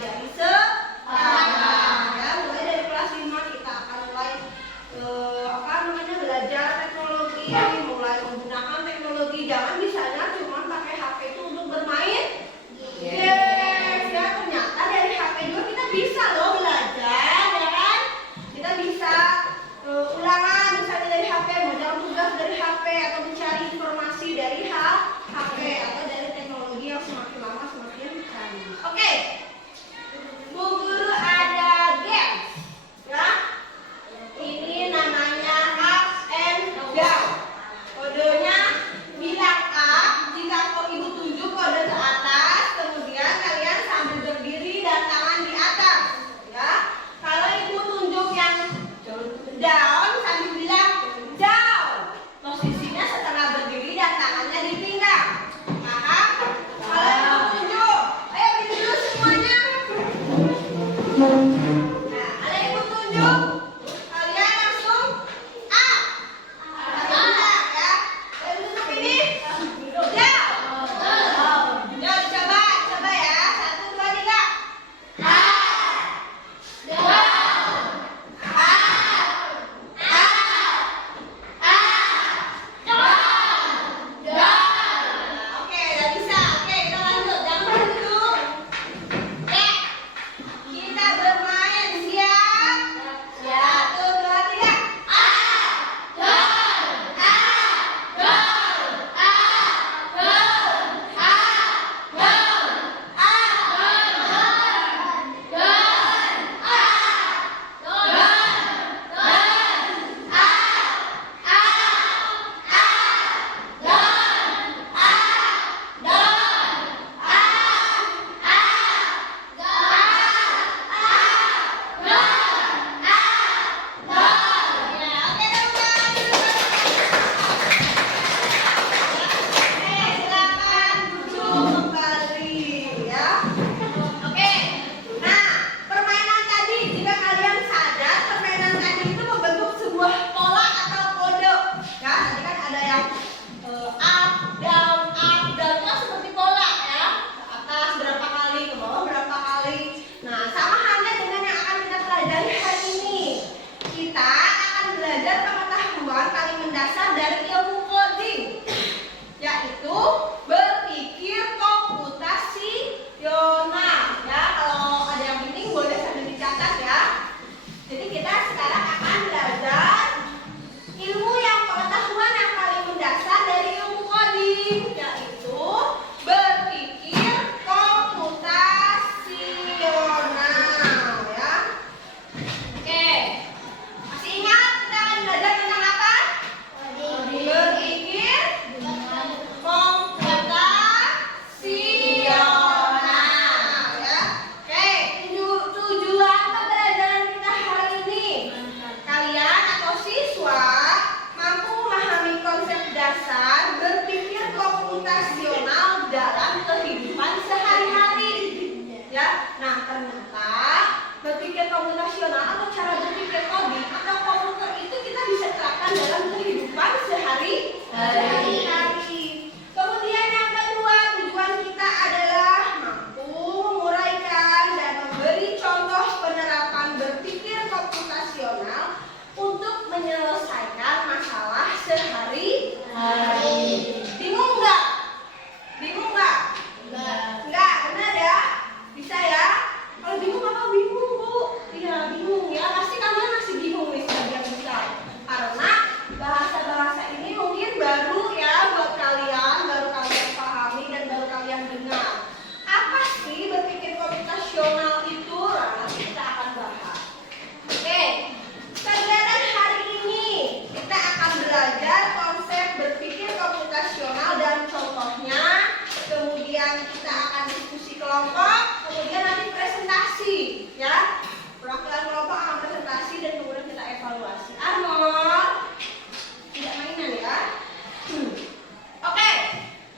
dari sekarang ya. Mulai dari kelas 5 kita akan mulai belajar teknologi, mulai menggunakan teknologi. Jangan misalnya cuma pakai HP itu untuk bermain games ya. Ternyata dari HP juga kita bisa loh belajar ya kan. Kita bisa ulangan misalnya dari HP, mengerjakan tugas dari HP, atau mencari informasi dari HP atau dari teknologi yang semakin lama semakin canggih. Oke, Bu Guru ada games ya. Ini namanya up and down. Kodenya bilang up, jika Ibu tunjuk kode ke atas, kemudian kalian sambil berdiri dan tangan di atas ya. Kalau Ibu tunjuk yang down sambil bilang down, posisinya setengah berdiri dan tangannya di pinggang. Paham? Kalau Ibu tunjuk, ayo berdiri dulu semuanya. Nah, kalau Ibu tunjuk, kalian langsung up. Enggak ya. Kalau tunjuk ini down. Yuk coba ya. 1, 2, 3. Oke, udah bisa. Oke, kita lanjut. Jangan dulu. Kita bermain. Siap? 1, 2, 3. Silakan duduk kembali ya. Oke. Nah, permainan tadi, jika kalian sadar, permainan tadi itu membentuk sebuah pola atau kode. Ya, tadi kan ada yang up, down, itu seperti pola ya. Ke atas berapa kali, ke bawah berapa kali. Nah, sama halnya dengan yang akan kita pelajari hari ini. Kita akan belajar pengetahuan paling mendasar dari ilmu coding, yaitu berpikir komputasional ya. Kalau ada yang bingung boleh sambil dicatat ya. Jadi kita sekarang akan belajar ilmu yang pengetahuan yang paling mendasar dari ilmu coding, yaitu berpikir komputasional ya. Oke, masih ingat kita akan belajar tentang apa? Berpikir komputasional ya. Oke, tujuan pembelajaran kita hari ini, kalian atau siswa mampu memahami konsep dasar berpikir komputasional dalam kehidupan sehari-hari ya. Nah, ternyata berpikir komputasional atau cara berpikir coding atau komputer itu kita bisa terapkan dalam kehidupan sehari-hari. Kemudian yang kedua, tujuan kita adalah mampu menguraikan dan memberi contoh penerapan berpikir komputasional untuk menyelesaikan masalah sehari-hari. Bingung nggak? Bingung nggak? Enggak, benar ya? Bisa ya? Kalau bingung apa bingung, Bu? Iya, bingung ya. Pasti kalian masih bingung nih sebagian besar. Karena bahasa-bahasa ini mungkin baru ya buat kalian, baru kalian pahami dan baru kalian dengar. Apa sih berpikir komputasional itu? Nanti kita akan bahas. Oke, kegiatan hari ini kita akan belajar konsep berpikir komputasional dan contohnya. Kemudian kita akan diskusi kelompok, kemudian nanti presentasi ya. Perwakilan kelompok akan presentasi dan kemudian kita evaluasi. Arnold, tidak mainan ya. Oke,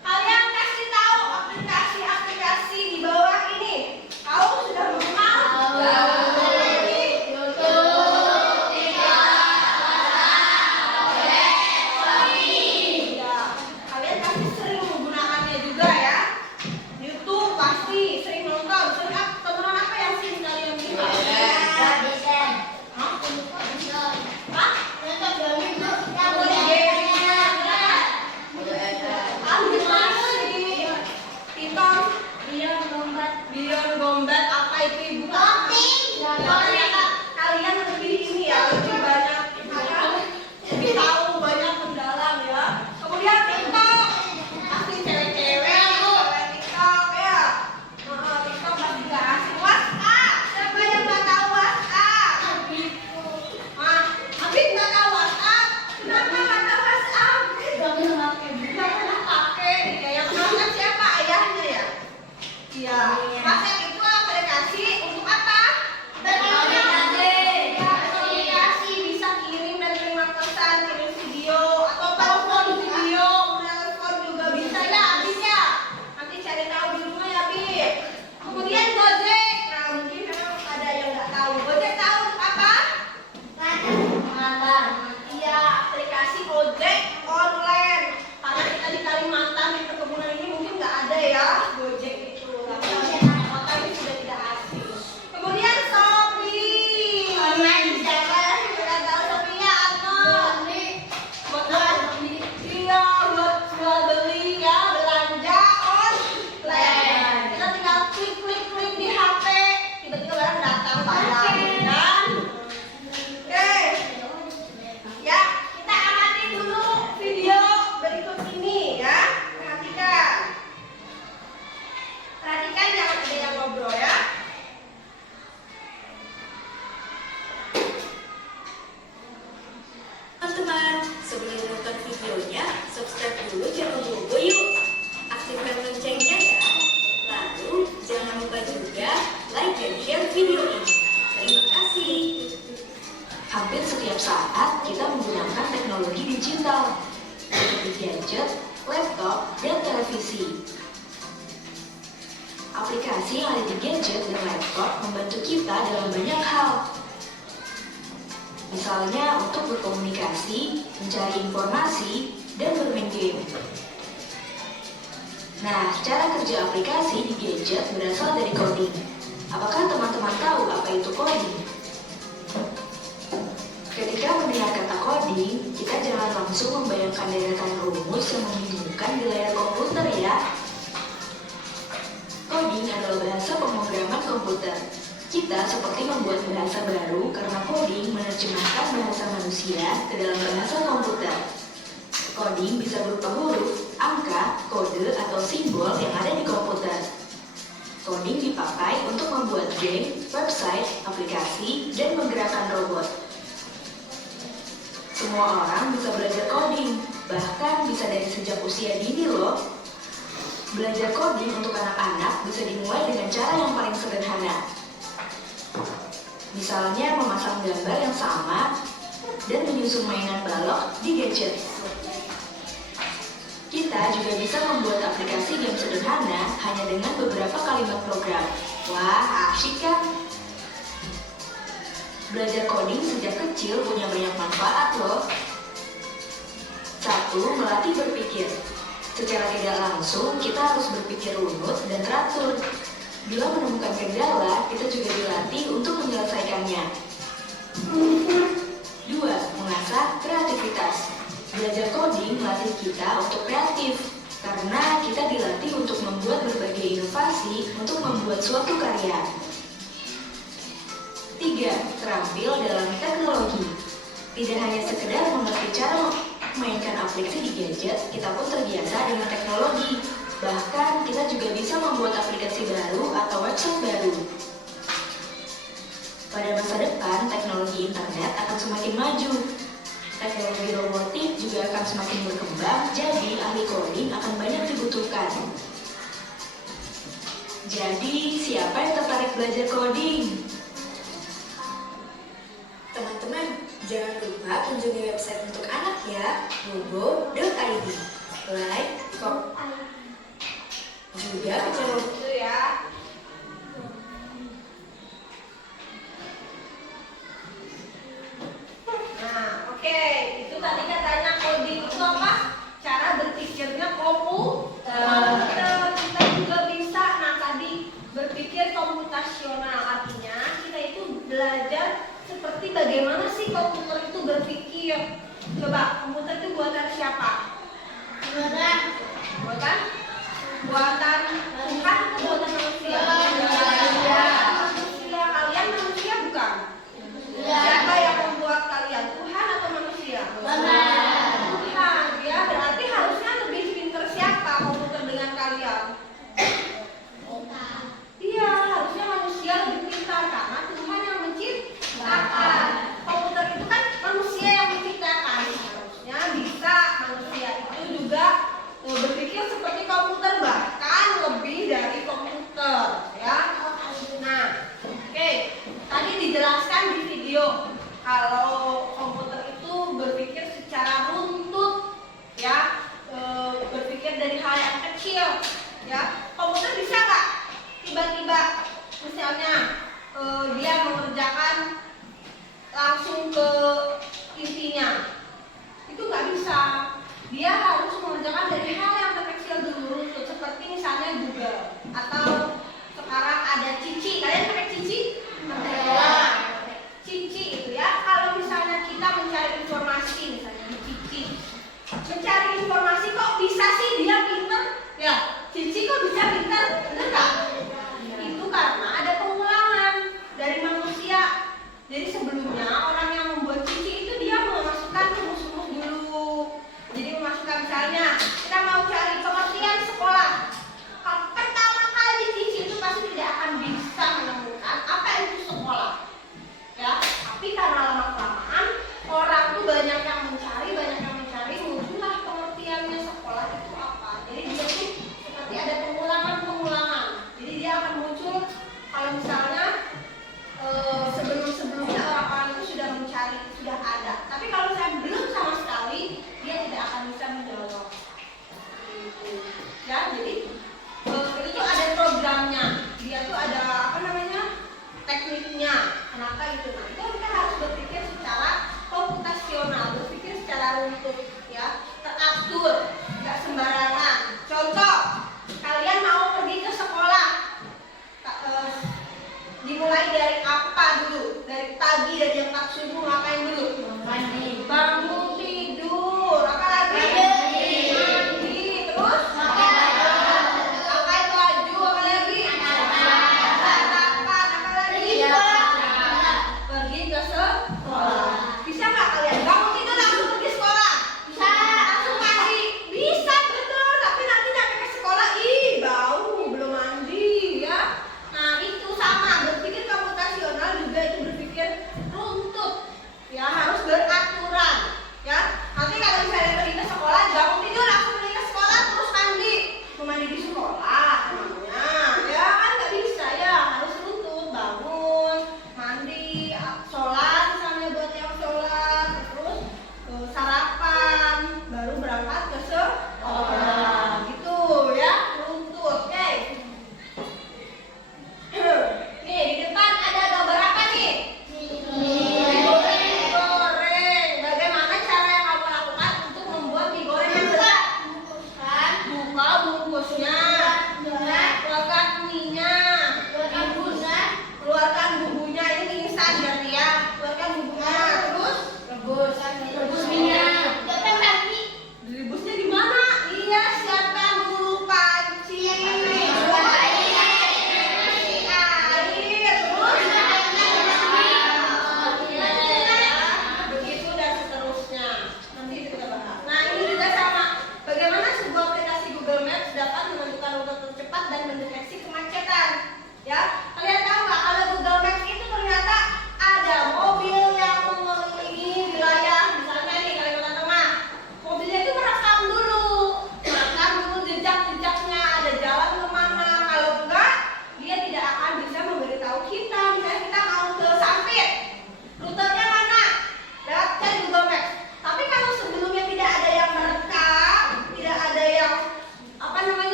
kalian kasih tahu aplikasi-aplikasi di bawah ini. Kau sudah mengenal? Kalian pasti sering menggunakannya juga ya. YouTube pasti sering dibuka. Ternyata kalian lebih ini ya, lebih banyak lebih tahu, banyak mendalam ya. Kemudian TikTok, pasti cewek-cewek TikTok ya. TikTok pasti nggak asing. WhatsApp, siapa yang nggak tahu WhatsApp? Habis nggak tahu WhatsApp? Kenapa nggak tahu WhatsApp? Nggak pernah pakai. Ya, yang kenalkan siapa? Ayahnya ya. Iya. WhatsApp itu aplikasi untuk apa? Komunikasi, bisa kirim dan terima pesan, kirim video atau telepon video, telepon juga bisa ya, Abis ya. Nanti cari tahu di rumah ya, Bi. Kemudian Gojek. Nah, mungkin memang ada yang nggak tahu. Gojek tahu untuk apa? Pengantar. Iya, aplikasi ojek online. Karena kita di Kalimantan di perkebunan ini mungkin nggak ada ya Gojek itu. Tapi kota ini sudah tidak asing. Kemudian Shopee. Online siapa yang sudah tahu Shopee ya? Buat apa? Iya, buat jual beli ya, belanja online. Kita tinggal klik di HP, tiba-tiba barang datang barang kan? Oke. Ya, kita amati dulu video berikut ini ya. Perhatikan. Perhatikan jangan ada yang ngobrol ya. Teman-teman, sebelum nonton videonya, subscribe dulu channel Bobo yuk. Aktifkan loncengnya ya. Lalu, jangan lupa juga like dan share video ini. Terima kasih. Hampir setiap saat kita menggunakan teknologi digital, seperti gadget, laptop, dan televisi. Aplikasi yang ada di gadget dan laptop membantu kita dalam banyak hal. Misalnya untuk berkomunikasi, mencari informasi, dan bermain game. Nah, cara kerja aplikasi di gadget berasal dari coding. Apakah teman-teman tahu apa itu coding? Ketika mendengar kata coding, kita jangan langsung membayangkan deretan rumus yang membingungkan di layar komputer ya. Coding adalah bahasa pemrograman komputer. Kita seperti membuat bahasa baru karena coding menerjemahkan bahasa manusia ke dalam bahasa komputer. Coding bisa berupa huruf, angka, kode, atau simbol yang ada di komputer. Coding dipakai untuk membuat game, website, aplikasi, dan menggerakkan robot. Semua orang bisa belajar coding, bahkan bisa dari sejak usia dini loh. Belajar coding untuk anak-anak bisa dimulai dengan cara yang paling sederhana. Misalnya memasang gambar yang sama dan menyusun mainan balok di gadget. Kita juga bisa membuat aplikasi game sederhana hanya dengan beberapa kalimat program. Wah, asyik kan? Belajar coding sejak kecil punya banyak manfaat loh. 1. Melatih berpikir. Secara tidak langsung, kita harus berpikir runut dan teratur. Bila menemukan kendala, kita juga dilatih untuk menyelesaikannya. 2. Mengasah kreativitas. Belajar coding melatih kita untuk kreatif, karena kita dilatih untuk membuat berbagai inovasi untuk membuat suatu karya. 3. Terampil dalam teknologi. Tidak hanya sekedar mengerti cara memainkan aplikasi di gadget, kita pun terbiasa dengan teknologi. Bahkan kita juga bisa membuat aplikasi baru atau website baru. Pada masa depan, teknologi internet akan semakin maju. Teknologi robotik juga akan semakin berkembang, jadi ahli coding akan banyak dibutuhkan. Jadi, siapa yang tertarik belajar coding? Teman-teman, jangan lupa kunjungi website untuk anak ya, bobo.id. Like, juga channel Itu ya. Nah, oke. Itu tadi katanya coding itu apa? Cara berpikirnya komputer. Kita juga bisa. Nah, tadi berpikir komputasional artinya kita itu belajar seperti bagaimana sih komputer itu berpikir. Coba, komputer itu buatan siapa? Buatan Tuhan atau buatan manusia? Manusia. dijelaskan di video. Kalau komputer itu berpikir secara runtut, ya, berpikir dari hal yang kecil, ya. Komputer bisa nggak tiba-tiba, misalnya dia mengerjakan langsung ke intinya? Itu nggak bisa. Dia harus mengerjakan dari hal yang terkecil dulu, seperti misalnya Google atau sekarang ada Cici. Kalian pakai Cici? Cici itu ya, kalau misalnya kita mencari informasi, misalnya di Cici, mencari informasi kok bisa sih dia pintar? Ya, Cici kok bisa pintar? Benar nggak? Itu karena ada pengulangan dari manusia. Jadi sebelumnya orang yang membuat Cici itu dia memasukkan rumus-rumus dulu. Jadi memasukkan, misalnya kita mau cari pengertian sekolah. Pertama kali Cici itu pasti tidak akan bisa menemukan apa itu sekolah, ya. Tapi karena lama-kelamaan orang tuh banyak yang mencari, muncullah pengertiannya sekolah itu apa. Jadi dia tuh seperti ada pengulangan. Jadi dia akan muncul kalau misalnya sebelum-sebelumnya orang-orang itu sudah mencari, sudah ada. Tapi kalau saya belum sama sekali, dia tidak akan bisa menjawab. Gitu. Ya, jadi itu tuh ada programnya. Dia tuh ada apa namanya? Tekniknya. Kenapa itu? Nah, itu kita harus berpikir secara komputasional, berpikir secara runtut, ya, teratur, nggak sembarangan. Contoh, kalian mau pergi ke sekolah, dimulai dari apa dulu? Dari pagi, dari jam 4 subuh ngapain dulu? Bangun tidur. Apa lagi? Mandi. Terus? Pakai baju. Apa lagi? Sarapan. Apa lagi? Pergi ke sekolah. Bisa nggak kalian bangun tidur langsung pergi sekolah? Bisa. Langsung mandi? Bisa, betul. Tapi nanti nyampe ke sekolah, bau, belum mandi, ya. Nah, itu sama, berpikir komputasional juga itu berpikir runtut, ya, harus beraturan,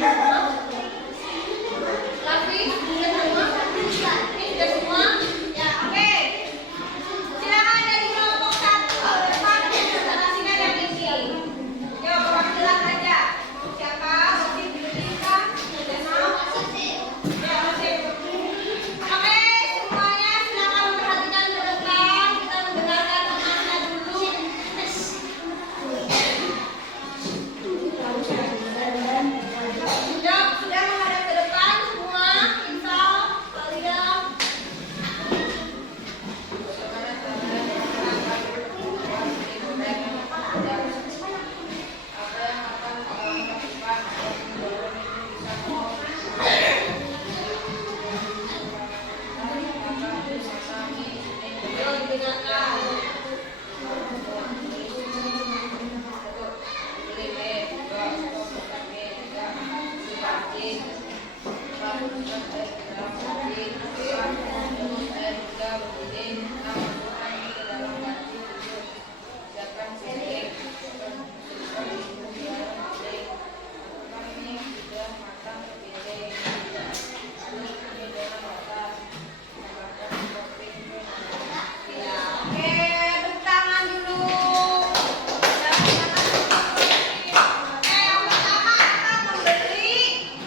Raffi, sudah semua? Ini sudah semua? Ya, oke. Silakan dari kelompok 1 depan presentasikan yang ini. Yuk, perwakilan saja. Siapa? Masih bisa? Sudah mau? Ya, masih. Oke, semuanya silakan memperhatikan ke depan. Kita mendengarkan temannya dulu. Yuk, sudah menghadap ke depan semua. Insal, kalian. Yuk, didengarkan. Ya, oke, tepuk tangan dulu. Yang pertama kita membeli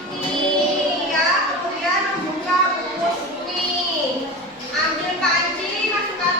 mie ya, kemudian membuka bungkus mie. Ambil panci, masukkan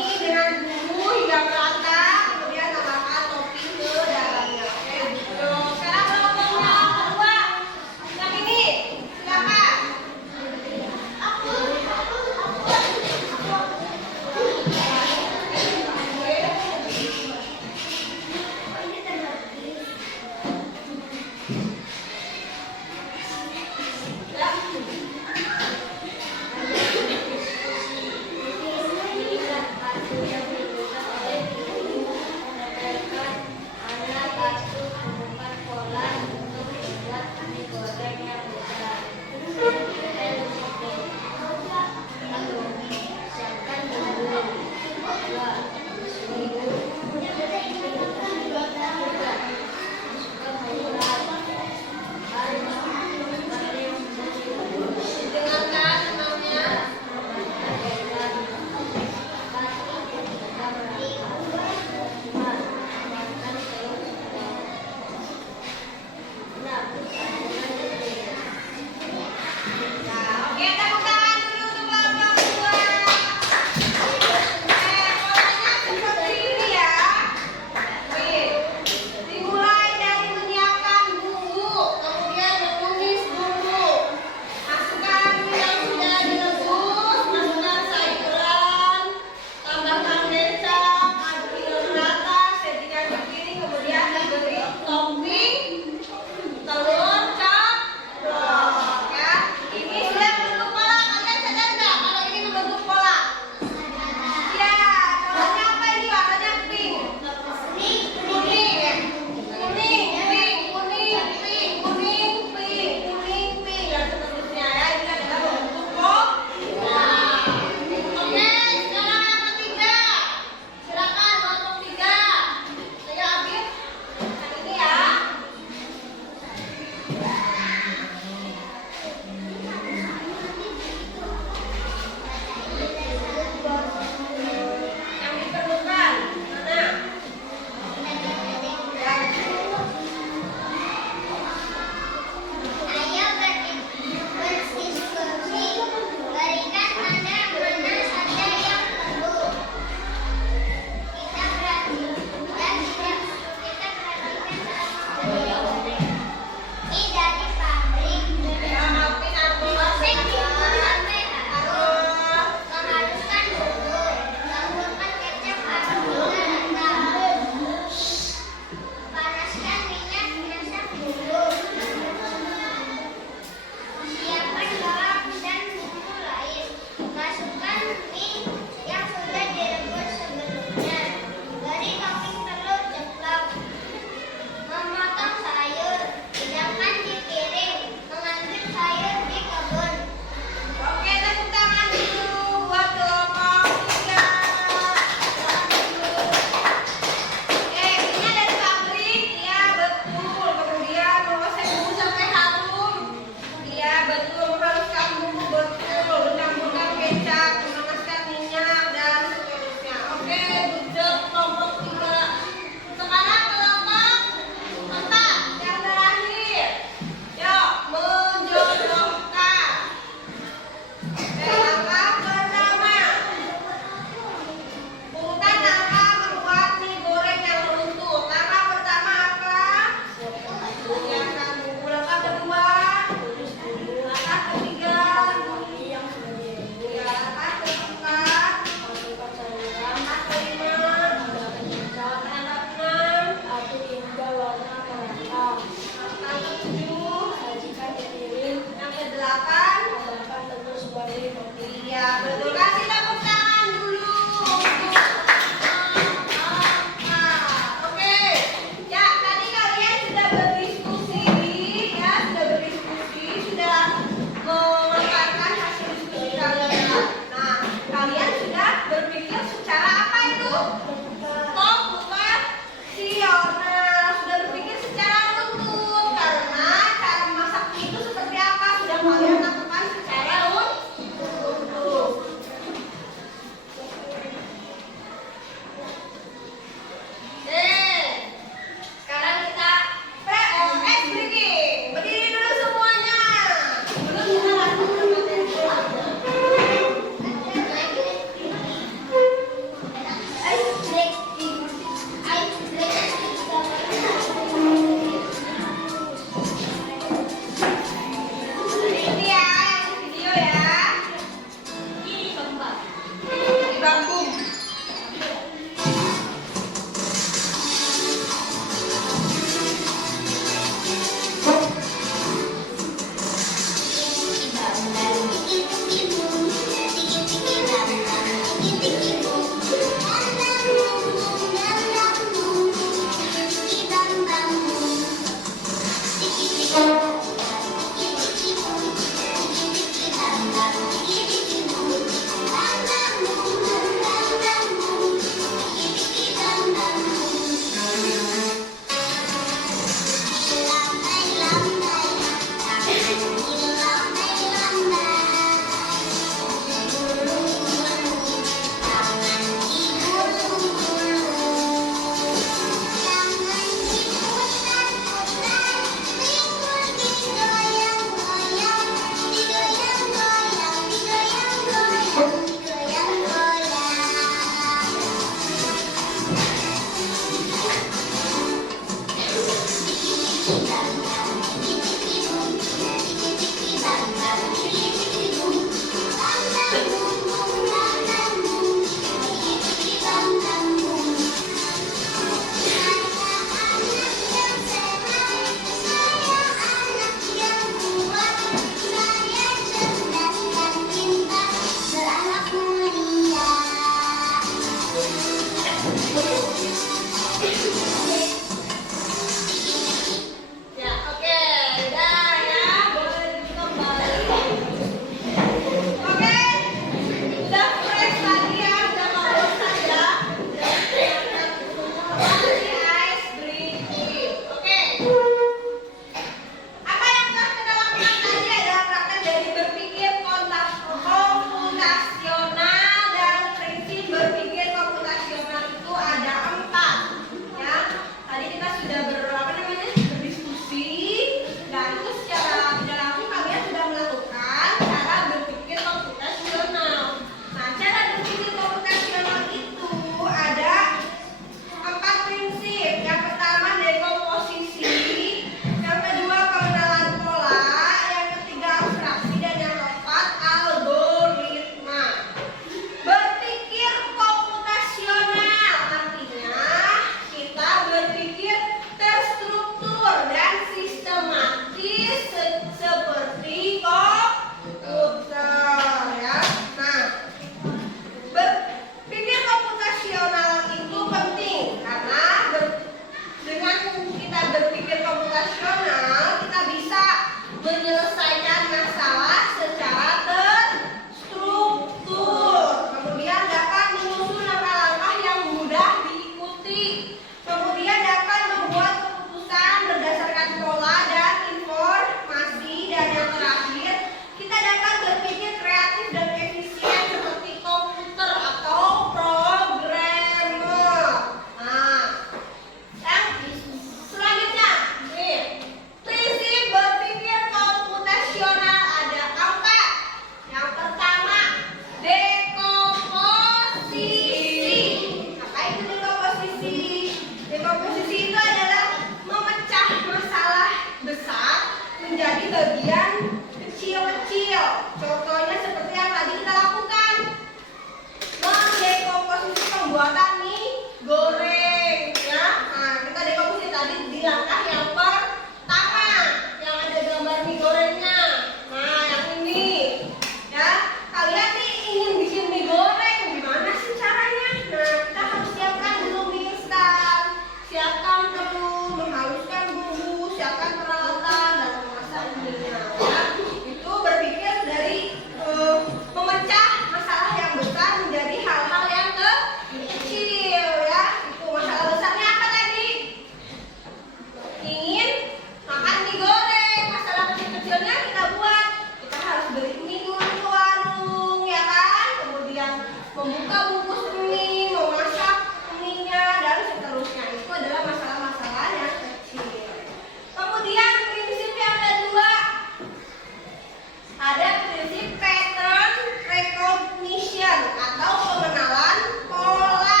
Ada prinsip pattern recognition atau pengenalan pola.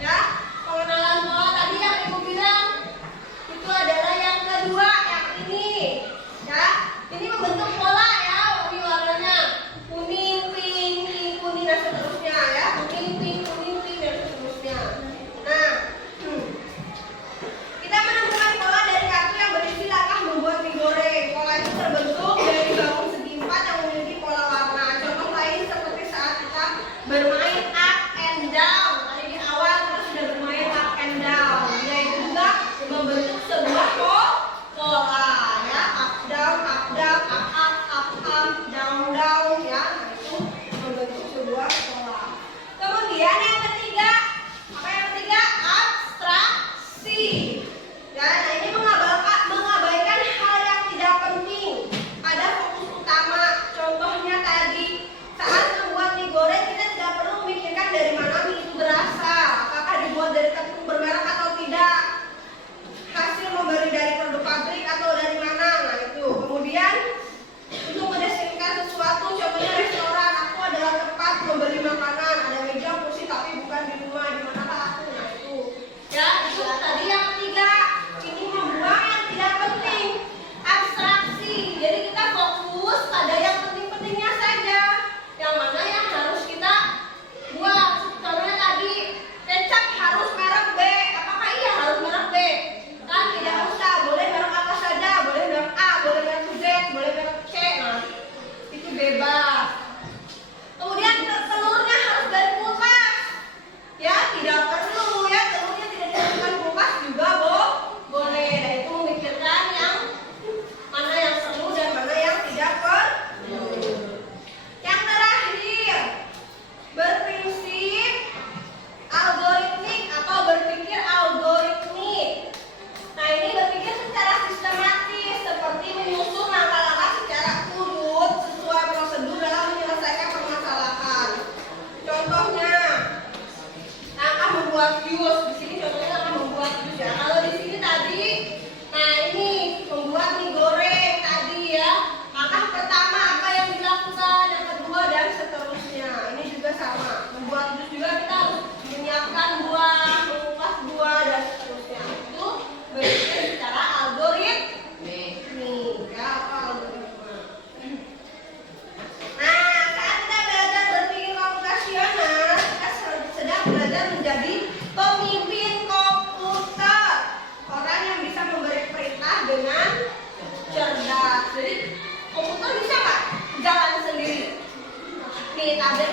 Ya, pengenalan pola tadi yang Ibu bilang itu adalah yang kedua, yang ini. Ya, ini membentuk pola ya, warnanya kuning, pink, kuning dan seterusnya ya, kuning, pink dan seterusnya. Nah, kita menemukan pola dari kartu yang berisi langkah membuat mie goreng. Pola itu terbentuk dari bangun segi empat yang memiliki pola warna. Contoh lain seperti saat kita bermain up and down. Tadi di awal kita sudah bermain up and down. Yaitu juga membentuk sebuah pola ya, up down, up down, up down down ya. Nah, itu membentuk sebuah pola. Kemudian yang ketiga, apa yang ketiga? Abstraksi. Ya, nah ini mengabaikan hal yang tidak penting. Ada fokus utama. Contohnya tadi saat membuat mie goreng kita tidak perlu memikirkan dari mana mie itu berasal, apakah dibuat dari tepung bermerek atau tidak, hasil memberi dari produk pabrik atau dari mana. Nah itu. Kemudian untuk mendeskripsikan sesuatu, contohnya restoran, aku adalah tempat membeli makanan, ada meja kursi tapi bukan di rumah, di manakah aku. Nah itu. Ya, itu tadi yang ketiga. Ini membuang yang tidak penting. Abstraksi. Jadi kita fokus pada yang penting-pentingnya saja. Yang mana yang harus kita buang. Contohnya tadi, kecap harus merek B. Apakah iya harus merek B? Kan tidak usah. Boleh merek apa saja. Boleh merek A, boleh merek Z, boleh merek C. Nah, itu bebas. Kemudian telurnya harus dari kulkas. Ya, tidak perlu ya, telurnya tidak dimasukkan kulkas juga boleh. Dan itu memikirkan yang mana yang perlu dan mana yang tidak perlu. Yang terakhir, berprinsip algoritmik atau berpikir algoritmik. Nah, ini berpikir secara sistematis seperti menyusun langkah-langkah secara urut sesuai prosedur dalam menyelesaikan permasalahan. Contohnya, langkah membuat jus. Di sini contohnya langkah membuat jus ya. Kalau di sini tadi, nah ini membuat mie goreng tadi ya. Langkah pertama apa yang dilakukan, yang kedua dan seterusnya. Ini juga sama. Membuat jus juga kita harus menyiapkan buah, mengupas buah dan seterusnya. Itu berpikir secara algoritmik. Ya, apa algoritma? Nah, saat kita belajar berpikir komputasional, kita sedang belajar menjadi pemimpin komputer. Orang yang bisa memberi perintah dengan cerdas. Jadi komputer bisa nggak jalan sendiri? Nih, tablet